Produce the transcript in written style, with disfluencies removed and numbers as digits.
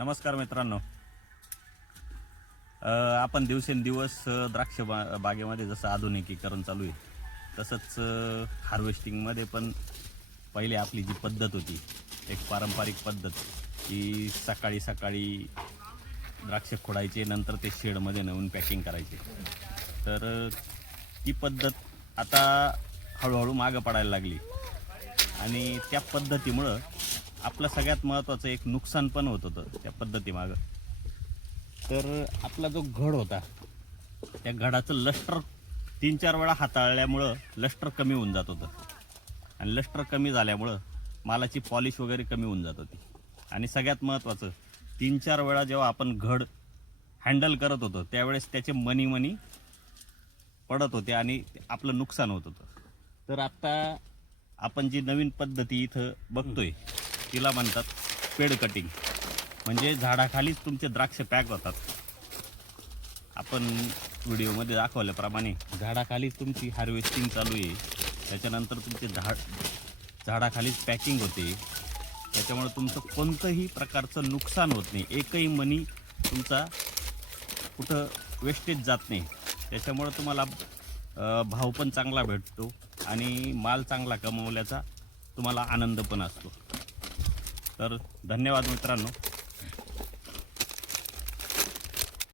नमस्कार मित्रांनो. आपण दिवसेंदिवस द्राक्ष बागेमध्ये जसं आधुनिकीकरण चालू आहे तसंच हार्वेस्टिंगमध्ये पण पहिले आपली जी पद्धत होती, एक पारंपरिक पद्धत की सकाळी सकाळी द्राक्ष खोडायचे, नंतर ते शेडमध्ये नेऊन पॅकिंग करायचे. तर ती पद्धत आता हळूहळू मागं पडायला लागली आणि त्या पद्धतीमुळं आपलं सगळ्यात महत्त्वाचं एक नुकसान पण होत होतं त्या पद्धतीमागं. तर आपला जो घड होता त्या घडाचं लष्टर 3-4 वेळा हाताळल्यामुळं लष्टर कमी होऊन जात होतं आणि लष्टर कमी झाल्यामुळं मालाची पॉलिश वगैरे कमी होऊन जात होती. आणि सगळ्यात महत्त्वाचं 3-4 वेळा जेव्हा आपण घड हँडल करत होतो त्यावेळेस त्याचे मनी पडत होते आणि आपलं नुकसान होत होतं. तर आत्ता आपण जी नवीन पद्धती इथं बघतोय तिला म्हणतात पेड कटिंग. म्हणजे झाडाखालीच तुमचे द्राक्ष पॅक होतात. आपण व्हिडिओमध्ये दाखवल्याप्रमाणे झाडाखालीच तुमची हार्वेस्टिंग चालू आहे, त्याच्यानंतर तुमचे झाडाखालीच पॅकिंग होते. त्याच्यामुळे तुमचं कोणतंही प्रकारचं नुकसान होत नाही, एकही मनी तुमचा कुठं वेस्टेज जात नाही. त्याच्यामुळं तुम्हाला भाव पण चांगला भेटतो आणि माल चांगला कमवल्याचा तुम्हाला आनंद पण असतो. तर धन्यवाद मित्रांनो.